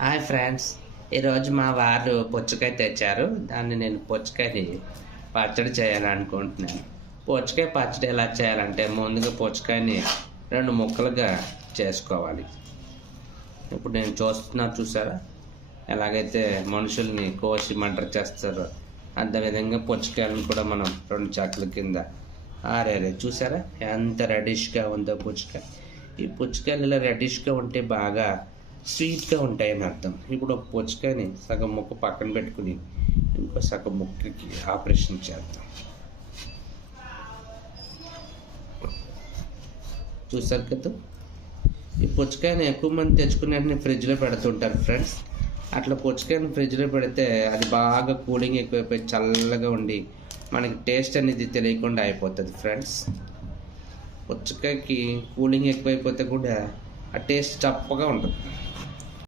Hi friends, ఈరోజు మా వారు పుచ్చకాయ తెచ్చారు. దాన్ని నేను పుచ్చకాయని పచ్చడి చేయాలనుకుంటున్నాను. పుచ్చకాయ పచ్చడి ఎలా చేయాలంటే ముందుగా పుచ్చకాయని రెండు ముక్కలుగా చేసుకోవాలి. ఇప్పుడు నేను చూసారా ఎలాగైతే మనుషుల్ని కోసి మర్డర్ చేస్తారో అదేవిధంగా పుచ్చకాయలను కూడా మనం రెండు చెట్ల కింద ఆరేరే చూసారా ఎంత రెడిష్గా ఉందో పుచ్చకాయ. ఈ పుచ్చకాయలు ఇలా రెడిష్గా ఉంటే బాగా స్వీట్గా ఉంటాయని అర్థం. ఇప్పుడు ఒక పుచ్చకాయని సగం ముక్క పక్కన పెట్టుకుని ఇంకో సగం ముక్కకి ఆపరేషన్ చేద్దాం. చూసారు కదా, ఈ పుచ్చకాయని ఎక్కువ మంది తెచ్చుకుని వెంటనే ఫ్రిడ్జ్లో పెడుతుంటారు ఫ్రెండ్స్. అట్లా పుచ్చకాయని ఫ్రిడ్జ్లో పెడితే అది బాగా కూలింగ్ ఎక్కువైపోయి చల్లగా ఉండి మనకి టేస్ట్ అనేది తెలియకుండా అయిపోతుంది ఫ్రెండ్స్. పుచ్చకాయకి కూలింగ్ ఎక్కువైపోతే కూడా ఆ టేస్ట్ చప్పగా ఉంటుంది.